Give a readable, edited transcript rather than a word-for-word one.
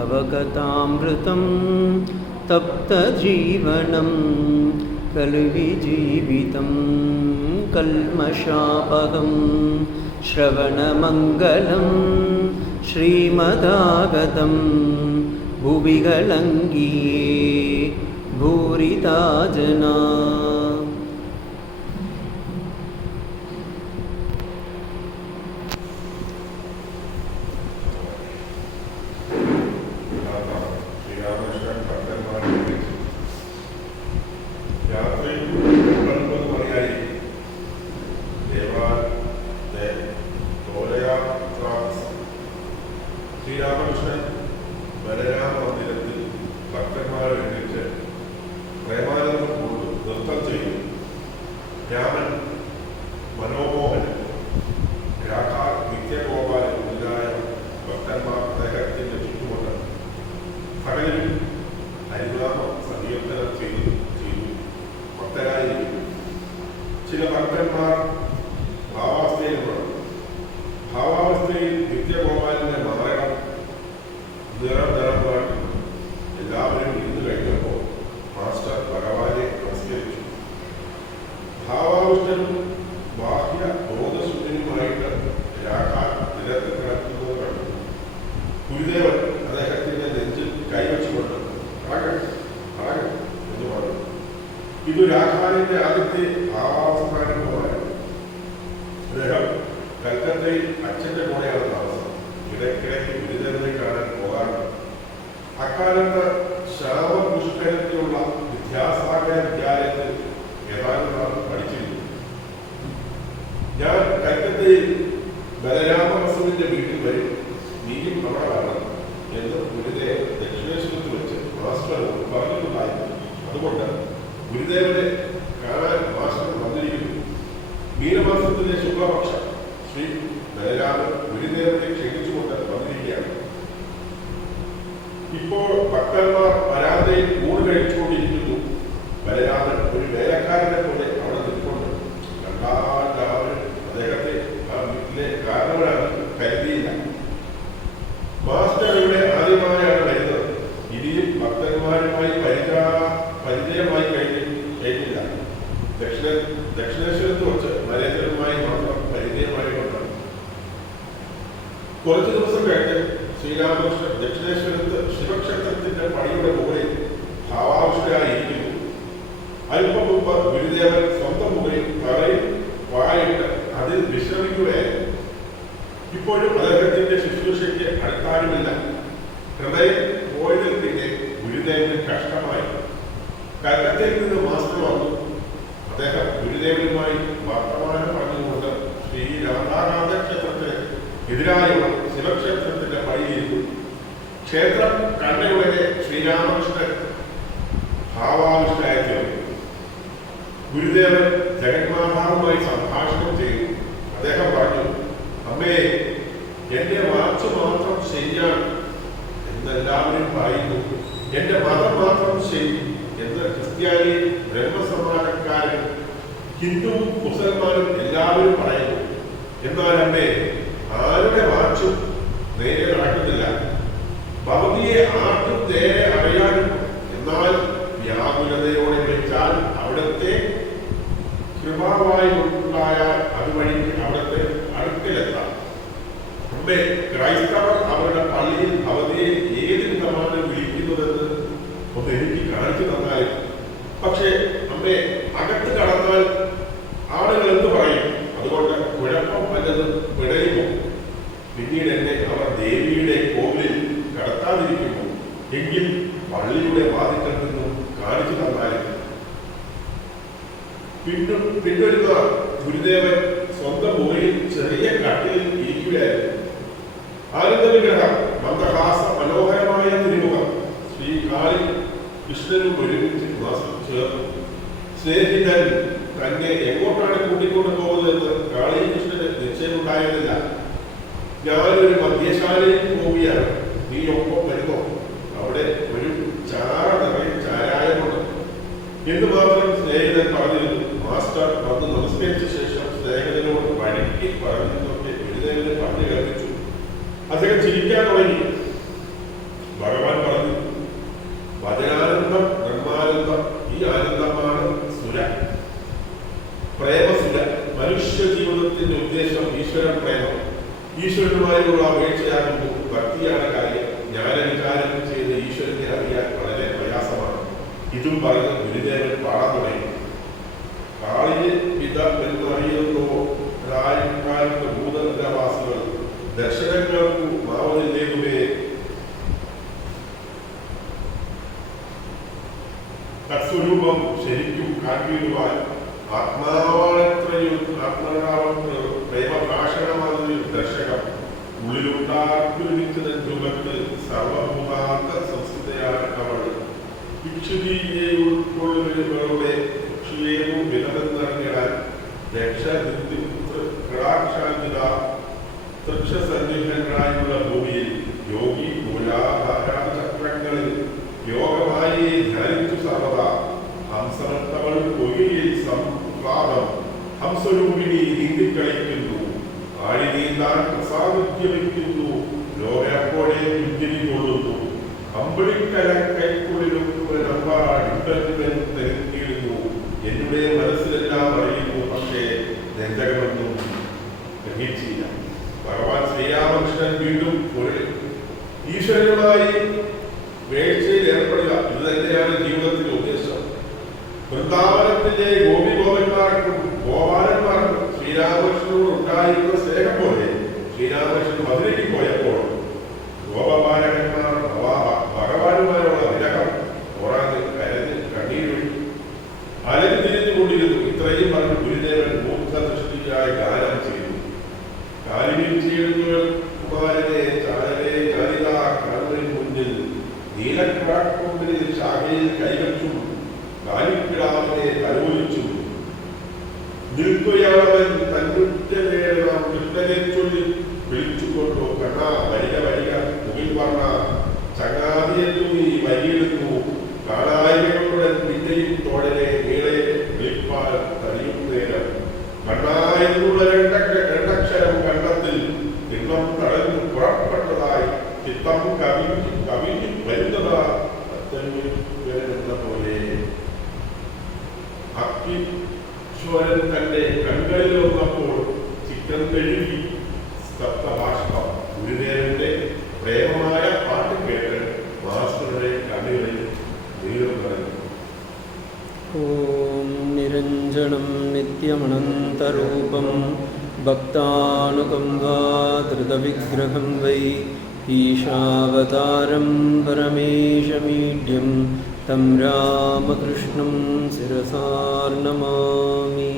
तव कथामृतं तप्तजीवनं कलुविजीवितं कल्मषापहं श्रवणमङ्गलं श्रीमदागतं भुवि कलङ्गिये भूरिता जना। ശ്രീരാമകൃഷ്ണൻ ബലരാമ മന്ദിരത്തിൽ ഭക്തന്മാരെ എഴുന്നേറ്റ് പ്രേമാനന്ദം കൊണ്ട് നൃത്തം ചെയ്തു. രാമൻ, മനോമോഹൻ, രാഘ, നിത്യഗോപാലൻ മുതലായ ഭക്തന്മാർ അദ്ദേഹത്തിന്റെ ചുറ്റുമുണ്ട്. സകലരും ഹരിനാമ സങ്കീർത്തനം ചെയ്തു ഭക്തരായിരിക്കും. ചില ഭക്തന്മാർ ഭാവാവസ്ഥയിലുണ്ട്. ഭാവാവസ്ഥയിൽ നിത്യഗോപാലന്റെ നാടകം നിറനിറമാക്കി എല്ലാവരും ഇരുന്ന് കഴിഞ്ഞപ്പോൾ മാസ്റ്റർ ഭഗവാനെ നമസ്കരിച്ചു. ഭാവാവസ്ഥനും ബാഹ്യ ബോധശൂന്യനുമായിട്ട് രാഘ നിരത്ത് കിടക്കുന്നത് കണ്ടു. ഗുരുദേവൻ അദ്ദേഹത്തിന്റെ നെഞ്ചിൽ കൈവച്ചുകൊണ്ട് എന്ന് പറഞ്ഞു. ഇത് രാഘാവിന്റെ ആദ്യത്തെ ഭാവാവസ്ഥാനുഭവമായിരുന്നു. അദ്ദേഹം കൽക്കത്തയിൽ അച്ഛന്റെ കൂടെയാണ് താമസം. ഇടയ്ക്കിടയ്ക്ക് ഗുരുദേവനെ കാണാൻ പോകാറുണ്ട്. അക്കാലത്ത് ശാവപുഷ്കരത്തിലുള്ള വിദ്യാസാഗര വിദ്യാലയത്തിൽ ഏതാനും നാൾ പഠിച്ചിരുന്നു. ഞാൻ കൽക്കത്തയിൽ ബലരാമവസുവിന്റെ വീട്ടിൽ വരും, നീയും അവിടെ വരണം എന്ന് ഗുരുദേവൻ ദക്ഷിണേശ്വരത്ത് വെച്ച് മാസ്റ്ററോട് പറഞ്ഞിട്ടുണ്ടായിരുന്നു. അതുകൊണ്ട് ഗുരുദേവനെ കാണാൻ മാസ്റ്റർ വന്നിരിക്കുന്നു. മീനമാസത്തിലെ ശുക്ലപക്ഷം ശ്രീ ബലരാമൻ ഗുരുദേവനെ ക്ഷണിച്ചുകൊണ്ട് വന്നിരിക്കുകയാണ്. ഇപ്പോൾ ഭക്തന്മാർ വരാന്തയിൽ ഊണ് കഴിച്ചുകൊണ്ടിരിക്കുന്നു. ബലരാമൻ ഒരു വേലക്കാരനെ പോലെ അവിടെ നിൽക്കൊണ്ട് എല്ലാവരും അദ്ദേഹത്തെ ആ വീട്ടിലെ കാരണവരാണ് കരുതിയില്ല. മാസ്റ്റർ ഇവിടെ ആദ്യമായാണ് വരുന്നത്. ഇനിയും ഭക്തന്മാരുമായി പരിചയമായി കഴിഞ്ഞില്ല. ദക്ഷിണേശ്വരത്ത് വെച്ച് നരേന്ദ്രനുമായി മാത്രം പരിചയമായിക്കൊണ്ടാണ്. കുറച്ചു ദിവസം കഴിഞ്ഞ് ശ്രീരാമകൃഷ്ണൻ ദക്ഷിണേശ്വരത്ത് ശിവക്ഷേത്രത്തിന്റെ പണിയുടെ മുകളിൽ ഭാവാവിഷ്ടരായിരിക്കുന്നു. അല്പം മുമ്പ് ഗുരുദേവൻ സ്വന്തം മുകളിൽ തറയിൽ വായിട്ട് അതിൽ വിശ്രമിക്കുകയായിരുന്നു. ഇപ്പോഴും അദ്ദേഹത്തിന്റെ ശുശ്രൂഷയ്ക്ക് അടുത്താരുമില്ല. ഹൃദയം പോയതിൽ പിന്നെ ഗുരുദേവന് കഷ്ടമായി. കൽക്കത്തയിൽ നിന്ന് മാസ്റ്റർ വന്നു. അദ്ദേഹം ഗുരുദേവനുമായി വർത്തമാനം പറഞ്ഞുകൊണ്ട് ശ്രീ രാധാനാഥ ക്ഷേത്രത്തിന് എതിരായുള്ള ശിവക്ഷേത്രത്തിന്റെ പണിയിരുന്നു. ക്ഷേത്രം കണ്ടയുടനെ ശ്രീരാമകൃഷ്ണൻ ഭാവാവിഷ്ടയായി തീർന്നു. ഗുരുദേവൻ ജഗന്മാതാവുമായി സംഭാഷണം ചെയ്തു. അദ്ദേഹം പറഞ്ഞു, അമ്മേ, എന്റെ വാച്ച് മാത്രം ശരിയാണ് എന്നെല്ലാവരും പറയുന്നു. എന്റെ മതം മാത്രം ശരി എന്ന് ക്രിസ്ത്യാനി ബ്രഹ്മസമാജക്കാരും ഹിന്ദുവും മുസൽമാനും എല്ലാവരും പറയുന്നു. എന്നാൽ അമ്മേ, ആരുടെ വാച്ചും നേരെ നടക്കുന്നില്ല. ഭഗവതിയെ ആർക്കും നേരെ അറിയാനും എന്നാൽ വ്യാകുലതയോടെ വിളിച്ചാൽ അവിടുത്തെ കൃപാവായി ഉണ്ടായാൽ അതുവഴിക്ക് അവിടുത്തെ അടുക്കലെത്താം. അമ്മേ, ക്രൈസ്തവർ അവരുടെ പള്ളിയിൽ ഭഗവതിയെ ഏത് വിധമാണ് വിളിക്കുന്നതെന്ന് ഒന്ന് എനിക്ക് കാണിച്ചു തന്നാലും. പക്ഷേ അമ്മേ, അകത്ത് കടന്നാൽ ആളുകൾ എന്ത് പറയും? അതുകൊണ്ട് കുഴപ്പം വല്ലതും പിഴയുമോ? പിന്നീട് എന്നെ അവർ ദേവിയുടെ കോവിലിൽ കടത്താതിരിക്കുമോ? എങ്കിൽ പള്ളിയുടെ വാതിക്കൽ നിന്നും കാണിച്ചു തന്നാലും. പിന്നൊരുന്ന ഗുരുദേവൻ സ്വന്തം മുറിയിൽ ചെറിയ കട്ടിലിൽ ഇരിക്കുകയായിരുന്നു. ആനന്ദവിഗ്രഹം, മന്ദഹാസ മനോഹരമായ തിരുമുഖം, ശ്രീകാളി കൃഷ്ണനും ഒരുമിച്ച് ചേർന്നു. സ്നേഹിതൻ തന്നെ എങ്ങോട്ടാണ് കൂട്ടിക്കൊണ്ട് പോകുന്നതെന്ന് കാളി കൃഷ്ണന് നിശ്ചയമുണ്ടായിരുന്നില്ല. ഞാനൊരു മദ്യശാലയിൽ പോവുകയാണ്, നീ ഒപ്പം വരുന്നോ? അവിടെ ഒരു ചാറ നിറയെ ചാരായമുണ്ട് എന്ന് മാത്രം സ്നേഹിതൻ പറഞ്ഞിരുന്നു. മാസ്റ്റർ വന്ന് നമസ്കരിച്ച ശേഷം സ്നേഹിതനോട് വഴക്കി പറഞ്ഞതൊക്കെ ഗുരുദേവനെ പറഞ്ഞു കേൾപ്പിച്ചു. അദ്ദേഹം ചിരിക്കാൻ തുടങ്ങി. ഈശ്വരനുമായുള്ള വീഴ്ചയാകുമ്പോൾ ഭക്തിയാണ് കാര്യം. ജ്ഞാനവിചാരം ചെയ്ത് ഈശ്വരനെ അറിയാൻ വളരെ പ്രയാസമാണ്. ഇതും പറഞ്ഞ് ഗുരുദേവൻ പാടാൻ തുടങ്ങി. കാളിയെ പിത എന്നറിയുന്നോ രായക്കാരുടെ ഭൂതഗ്രവാസികൾ ദർശനങ്ങൾക്കു മാവുന്നില്ലേതുവേ തത്സ്വരൂപം ശരിക്കും കാട്ടിയിടുവാൻ ആത്മാവാണത്രയും പ്രേമഭാഷണമാകുന്ന ദർശകം ഉള്ളിലുണ്ടാക്കിയിരിക്കുന്ന രൂപത്തിൽ സർവഭൂതാന്ത സംസ്കൃതയാണ് അവൾ. ഭിക്ഷുതിയെ ഉൾക്കൊള്ളുന്നവരുടെ ക്ഷേമവും വിലമെന്നറിഞ്ഞാൽ തൃക്ഷസന്നിധനായുള്ള ഭൂമിയിൽ യോഗി മൂലാധാരാചക്രങ്ങളിൽ യോഗമായി ധ്യാനിച്ചു സർവത ഹംസമത്തവൾ പൊയ്കയിൽ സംവാദം ഹംസരൂപിണി നീന്തിക്കളിക്കുന്നു. ആടി നീന്താൻ പ്രസാദിക്കുന്നു. ലോകപ്പോഴെ പുഞ്ചിരി കൊള്ളുന്നു. അമ്പളിക്കല കൈക്കുള്ളിലും തെരഞ്ഞിടുന്നു. എന്നുടെ മനസ്സിലെല്ലാം അറിയുന്നു. പക്ഷേ നെഞ്ചകമൊന്നും ഗ്രഹിച്ചില്ല. ഭഗവാൻ ശ്രീരാമകൃഷ്ണൻ വീണ്ടും ഈശ്വരനുമായി വീഴ്ചയിൽ ഏർപ്പെടുക. ഇത് തന്നെയാണ് ജീവിതത്തിന്റെ ഉദ്ദേശം. വൃന്ദാവനത്തിലെ ഗോപികോപന്മാർക്കും ഗോപാലന്മാർക്കും ശ്രീരാമകൃഷ്ണനോട് ഉണ്ടായിരുന്ന സ്നേഹം പോലെ ശ്രീരാമകൃഷ്ണൻ മധുരയ്ക്ക് പോയപ്പോൾ ഗോപബാലകന്മാർ ഭഗവാനുമായുള്ള വിരഹം ഓറാന്ന് കരഞ്ഞ് കണ്ണീരൊഴുകി അലഞ്ഞു തിരിഞ്ഞുകൊണ്ടിരുന്നു. ഇത്രയും പറഞ്ഞ് ഗുരുദേവൻ മൂർധദൃഷ്ടിയായി ഗാനം ചെയ്തു. കാലിനിൽ ചെയ്യുന്ന കുമാരനെ ചാരനെ ഞാനിതാ കണ്ണുവിന് മുന്നിൽ നീലക്രാക്കൊമ്പിന് ശാഖയിൽ കൈവച്ചും കാലിക്കിടാവിനെ കലോലിച്ചു നിൽക്കുകയാണവൻ തന്നുറ്റനേരം കൃഷ്ണനെ ചൊല്ലി വിളിച്ചുകൊണ്ടു. കണ്ണാ വരിക വരിക മുകിൽ പറഞ്ഞ ചങ്ങാതിയെന്നു നീ വരിയിടുന്നു. കാണായികളുടെ പിന്നെയും തോഴനെ നീളെ വിളിപ്പാൽ തടിയും നേരം. കണ്ണായെന്നുള്ള രണ്ടക്ഷരം കണ്ണത്തിൽ കിണ്ണം തടഞ്ഞു പുറപ്പെട്ടതായി ചിത്തം കവിഞ്ഞു വരുന്നതാ എന്ന പോലെ. അഗ്നീശ്വരൻ തന്റെ കണ്ണുകളിൽ വന്നപ്പോൾ ചിത്രം കഴുകി സപ്തഭാഷണം. ഗുരുദേവന്റെ പ്രേമമായ പാട്ട് കേട്ട് മാസ്റ്ററുടെ കണ്ണുകളിൽ നീളം നിറഞ്ഞു. ഓം നിരഞ്ജനം നിത്യമനന്തരൂപം ഭക്താനുകമ്പാധൃതവിഗ്രഹം വൈ ഈശാവതാരം പരമേശമീഡ്യം തം രാമകൃഷ്ണം ശിരസാ നമാമി.